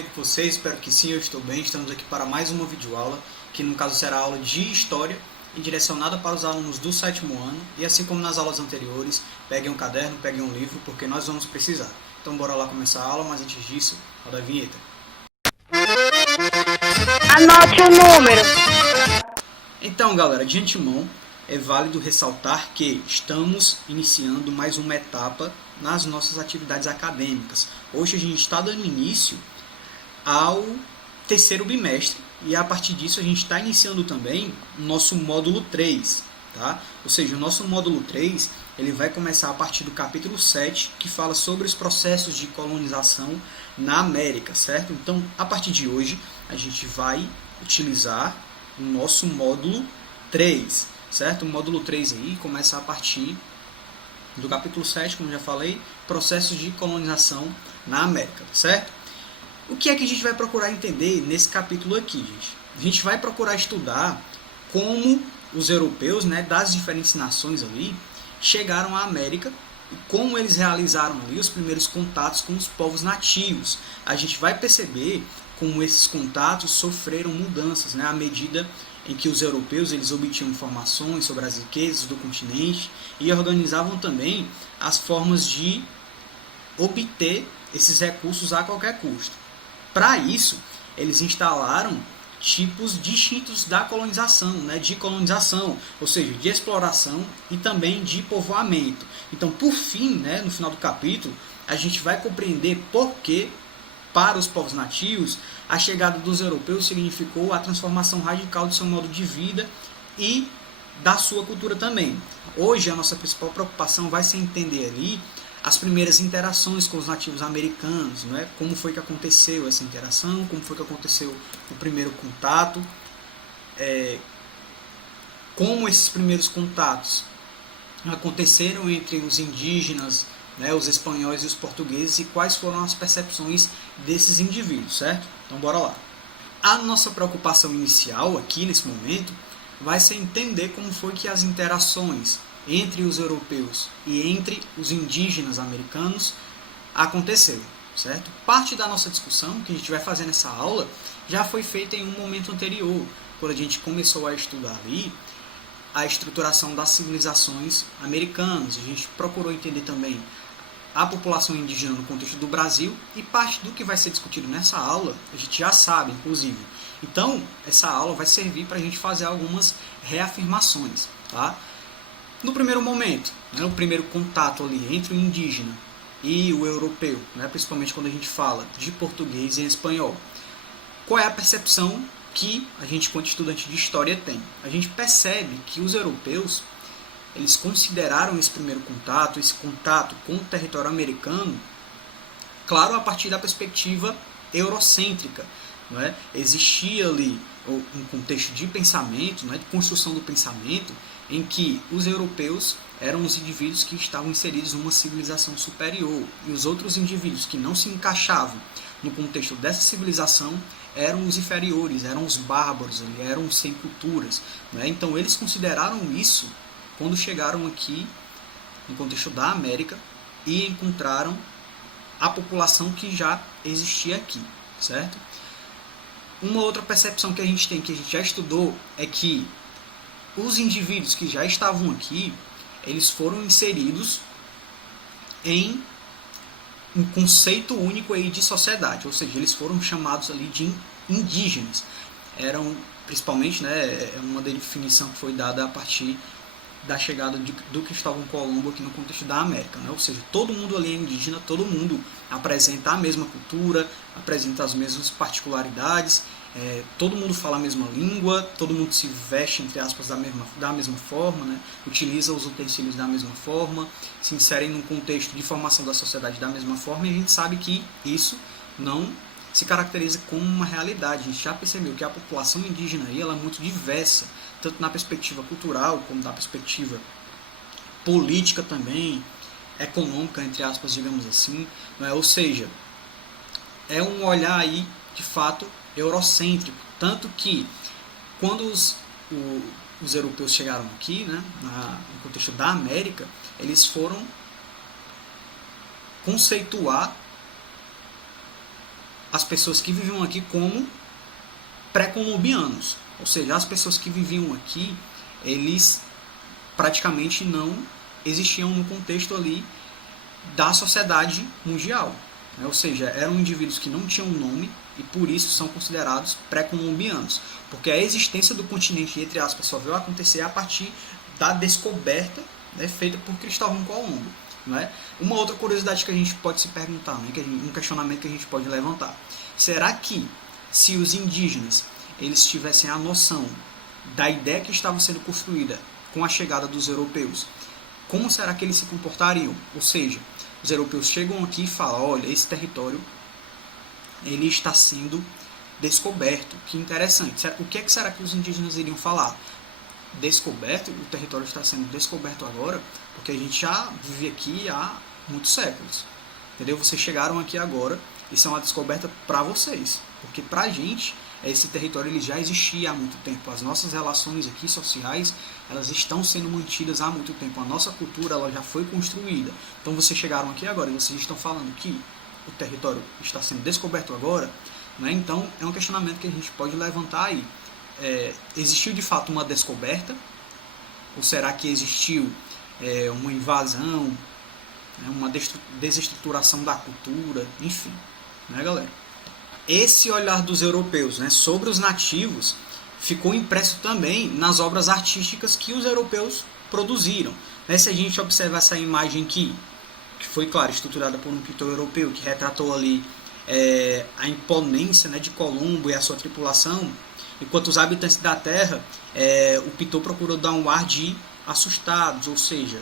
bem com vocês? Espero que sim, eu estou bem. Estamos aqui para mais uma videoaula, que no caso será aula de História e direcionada para os alunos do 7º ano. E assim como nas aulas anteriores, peguem um caderno, peguem um livro, porque nós vamos precisar. Então bora lá começar a aula, mas antes disso, roda a vinheta. Anote o número. Então galera, de antemão, é válido ressaltar que estamos iniciando mais uma etapa nas nossas atividades acadêmicas. Hoje a gente está dando início ao terceiro bimestre e a partir disso a gente está iniciando também o nosso módulo 3, tá? Ou seja, o nosso módulo 3 ele vai começar a partir do capítulo 7, que fala sobre os processos de colonização na América, certo? Então, a partir de hoje, a gente vai utilizar o nosso módulo 3, certo? O módulo 3 aí começa a partir do capítulo 7, como já falei, processos de colonização na América, certo? O que é que a gente vai procurar entender nesse capítulo aqui, gente? A gente vai procurar estudar como os europeus, né, das diferentes nações ali, chegaram à América e como eles realizaram ali os primeiros contatos com os povos nativos. A gente vai perceber como esses contatos sofreram mudanças, né, à medida em que os europeus eles obtinham informações sobre as riquezas do continente e organizavam também as formas de obter esses recursos a qualquer custo. Para isso, eles instalaram tipos distintos da colonização, né, de colonização, ou seja, de exploração e também de povoamento. Então, por fim, né, no final do capítulo, a gente vai compreender por que, para os povos nativos, a chegada dos europeus significou a transformação radical do seu modo de vida e da sua cultura também. Hoje, a nossa principal preocupação vai ser entender ali as primeiras interações com os nativos americanos, né? Como foi que aconteceu essa interação, como foi que aconteceu o primeiro contato, como esses primeiros contatos aconteceram entre os indígenas, né, os espanhóis e os portugueses e quais foram as percepções desses indivíduos, certo? Então bora lá. A nossa preocupação inicial aqui nesse momento vai ser entender como foi que as interações entre os europeus e entre os indígenas americanos aconteceu, certo? Parte da nossa discussão que a gente vai fazer nessa aula já foi feita em um momento anterior, quando a gente começou a estudar ali a estruturação das civilizações americanas. A gente procurou entender também a população indígena no contexto do Brasil e parte do que vai ser discutido nessa aula a gente já sabe, inclusive. Então, essa aula vai servir para a gente fazer algumas reafirmações, tá? No primeiro momento, né, o primeiro contato ali entre o indígena e o europeu, né, principalmente quando a gente fala de português e espanhol, qual é a percepção que a gente, quanto estudante de história, tem? A gente percebe que os europeus eles consideraram esse primeiro contato, esse contato com o território americano, claro, a partir da perspectiva eurocêntrica. Não é? Existia ali um contexto de pensamento, não é? De construção do pensamento, em que os europeus eram os indivíduos que estavam inseridos numa civilização superior e os outros indivíduos que não se encaixavam no contexto dessa civilização eram os inferiores, eram os bárbaros, eram os sem culturas. Não é? Então eles consideraram isso quando chegaram aqui no contexto da América e encontraram a população que já existia aqui, certo? Uma outra percepção que a gente tem, que a gente já estudou, é que os indivíduos que já estavam aqui, eles foram inseridos em um conceito único aí de sociedade, ou seja, eles foram chamados ali de indígenas. Eram, principalmente, né, uma definição que foi dada a partir da chegada do Cristóvão Colombo aqui no contexto da América, né? Ou seja, todo mundo ali é indígena, todo mundo apresenta a mesma cultura, apresenta as mesmas particularidades, todo mundo fala a mesma língua, todo mundo se veste, entre aspas, da mesma forma, né? Utiliza os utensílios da mesma forma, se inserem num contexto de formação da sociedade da mesma forma, e a gente sabe que isso não se caracteriza como uma realidade. A gente já percebeu que a população indígena aí, ela é muito diversa, tanto na perspectiva cultural, como na perspectiva política também, econômica, entre aspas, digamos assim. Né? Ou seja, é um olhar aí, de fato, eurocêntrico. Tanto que, quando os europeus chegaram aqui, né, no contexto da América, eles foram conceituar as pessoas que viviam aqui como pré-colombianos, ou seja, as pessoas que viviam aqui, eles praticamente não existiam no contexto ali da sociedade mundial, né? Ou seja, eram indivíduos que não tinham nome e por isso são considerados pré-colombianos, porque a existência do continente, entre aspas, só veio acontecer a partir da descoberta, né, feita por Cristóvão Colombo, né? Uma outra curiosidade que a gente pode se perguntar, né, um questionamento que a gente pode levantar: será que se os indígenas eles tivessem a noção da ideia que estava sendo construída com a chegada dos europeus, como será que eles se comportariam? Ou seja, os europeus chegam aqui e falam: olha, esse território ele está sendo descoberto, que interessante. O que será que os indígenas iriam falar? Descoberto, o território está sendo descoberto agora, porque a gente já vive aqui há muitos séculos, entendeu? Vocês chegaram aqui agora, isso é uma descoberta para vocês, porque para a gente esse território ele já existia há muito tempo. As nossas relações aqui sociais, elas estão sendo mantidas há muito tempo. A nossa cultura ela já foi construída. Então vocês chegaram aqui agora e vocês estão falando que o território está sendo descoberto agora, né? Então é um questionamento que a gente pode levantar aí. Existiu de fato uma descoberta? Ou será que existiu uma invasão, né? Uma desestruturação da cultura? Enfim, né, galera? Esse olhar dos europeus, né, sobre os nativos ficou impresso também nas obras artísticas que os europeus produziram, né? Se a gente observar essa imagem aqui, que foi, claro, estruturada por um pintor europeu que retratou ali a imponência, né, de Colombo e a sua tripulação, enquanto os habitantes da terra, o pintor procurou dar um ar de assustados, ou seja,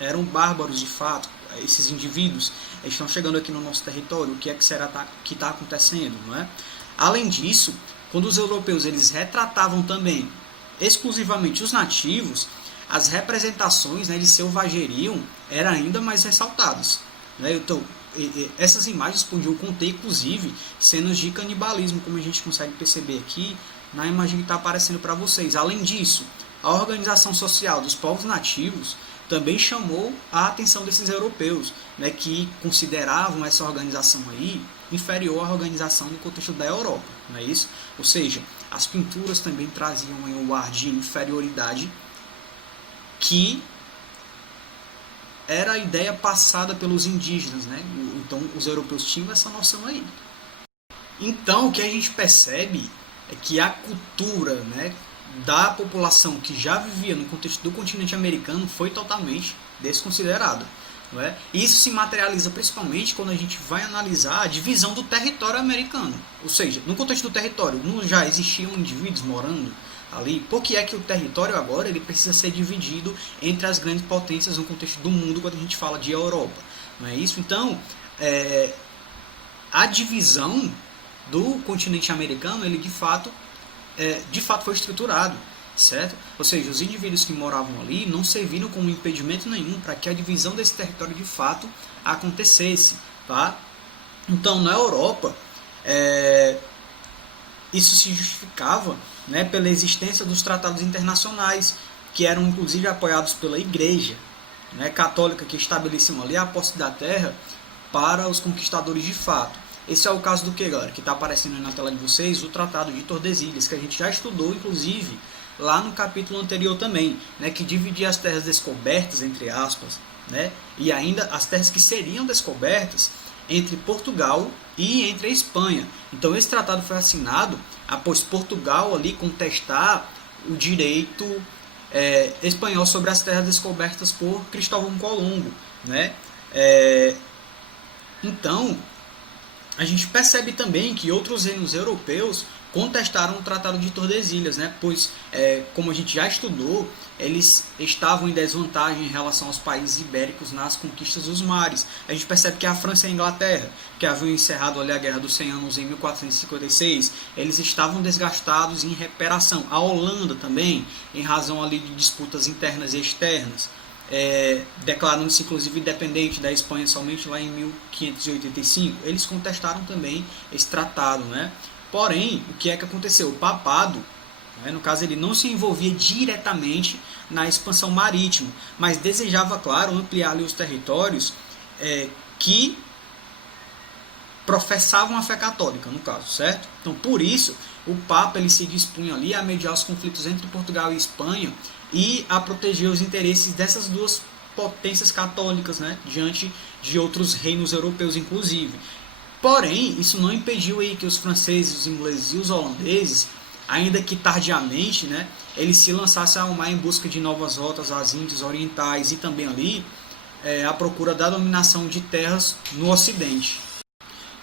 eram bárbaros de fato. Esses indivíduos estão chegando aqui no nosso território, o que é que será que está acontecendo, não é? Além disso, quando os europeus eles retratavam também exclusivamente os nativos, as representações, né, de selvageriam eram ainda mais ressaltadas, né? Então, essas imagens podiam conter, inclusive, cenas de canibalismo, como a gente consegue perceber aqui na imagem que está aparecendo para vocês. Além disso, a organização social dos povos nativos também chamou a atenção desses europeus, né, que consideravam essa organização aí inferior à organização no contexto da Europa, não é isso? Ou seja, as pinturas também traziam um ar de inferioridade que era a ideia passada pelos indígenas, né? Então os europeus tinham essa noção aí. Então o que a gente percebe é que a cultura, né, da população que já vivia no contexto do continente americano foi totalmente desconsiderada, não é? E isso se materializa principalmente quando a gente vai analisar a divisão do território americano. Ou seja, no contexto do território não já existiam indivíduos morando ali. Por que é que o território agora ele precisa ser dividido entre as grandes potências no contexto do mundo quando a gente fala de Europa? Não é isso? Então, a divisão do continente americano, ele de fato foi estruturado, certo? Ou seja, os indivíduos que moravam ali não serviram como impedimento nenhum para que a divisão desse território de fato acontecesse, tá? Então, na Europa, isso se justificava, né, pela existência dos tratados internacionais, que eram inclusive apoiados pela Igreja, né, católica, que estabeleciam ali a posse da terra para os conquistadores de fato. Esse é o caso do que, galera? Que está aparecendo aí na tela de vocês, o Tratado de Tordesilhas, que a gente já estudou, inclusive, lá no capítulo anterior também, né, que dividia as terras descobertas, entre aspas, né, e ainda as terras que seriam descobertas entre Portugal e entre a Espanha. Então esse tratado foi assinado após Portugal ali contestar o direito espanhol sobre as terras descobertas por Cristóvão Colombo, né? Então a gente percebe também que outros reinos europeus contestaram o Tratado de Tordesilhas, né? Pois, como a gente já estudou, eles estavam em desvantagem em relação aos países ibéricos nas conquistas dos mares. A gente percebe que a França e a Inglaterra, que haviam encerrado ali a Guerra dos 100 Anos em 1456, eles estavam desgastados em recuperação. A Holanda também, em razão ali de disputas internas e externas, declarando-se inclusive independente da Espanha somente lá em 1585, eles contestaram também esse tratado, né? Porém, o que é que aconteceu? O papado, né, no caso, ele não se envolvia diretamente na expansão marítima, mas desejava, claro, ampliar ali os territórios que professavam a fé católica, no caso, certo? Então, por isso, o Papa ele se dispunha ali a mediar os conflitos entre Portugal e Espanha e a proteger os interesses dessas duas potências católicas, né, diante de outros reinos europeus, inclusive. Porém, isso não impediu aí que os franceses, os ingleses e os holandeses, ainda que tardiamente, né, eles se lançassem ao mar em busca de novas rotas às Índias Orientais e também ali à procura da dominação de terras no Ocidente.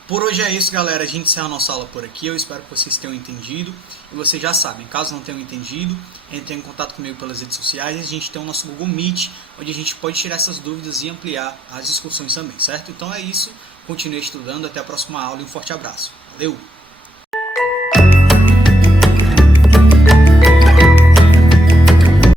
Por hoje é isso, galera. A gente encerra a nossa aula por aqui. Eu espero que vocês tenham entendido. E vocês já sabem, caso não tenham entendido, entrem em contato comigo pelas redes sociais. A gente tem o nosso Google Meet, onde a gente pode tirar essas dúvidas e ampliar as discussões também, certo? Então é isso. Continue estudando. Até a próxima aula e um forte abraço. Valeu!